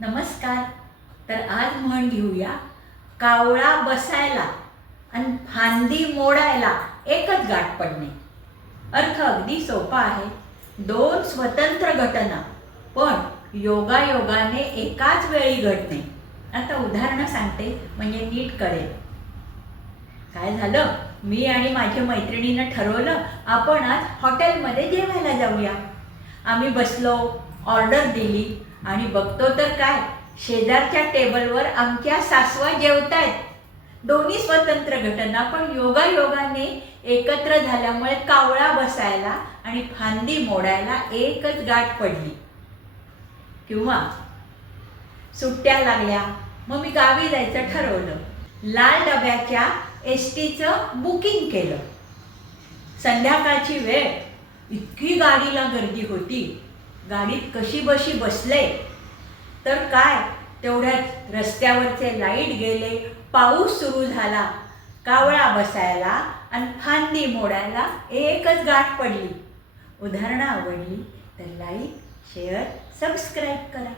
नमस्कार. तर आज म्हण घेऊया, कावळा बसायला आणि फांदी मोडायला एकच गाठ पडणे. अर्थ अगदी सोपा आहे. दोन स्वतंत्र घटना पण योगायोगाने एकाच वेळी घडणे. आता उदाहरण सांगते म्हणजे नीट कळेल. काय झालं, मी आणि माझ्या मैत्रिणीनं ठरवलं आपण आज हॉटेलमध्ये जेवायला जाऊया. आम्ही बसलो, ऑर्डर दिली आणि बघतो तर काय, शेजारच्या टेबलवर आमच्या सासवा जेवतायत. दोन्ही स्वतंत्र घटना पण योगायोगाने एकत्र झाल्यामुळे कावळा बसायला आणि फांदी मोडायला एकच गाठ पडली. किंवा सुट्ट्या लागल्या, मग मी गावी जायचं ठरवलं. लाल डब्याच्या एसटीचं बुकिंग केलं. संध्याकाळची वेळ, इतकी गाडीला गर्दी होती. गाडीत कशी बशी बसले तर काय, तेवढ्यात रस्त्यावरचे लाईट गेले, पाऊस सुरू झाला. कावळा बसायला आणि फांदी मोडायला एकच गाठ पडली. उदाहरणं आवडली तर लाईक, शेअर, सबस्क्राईब करा.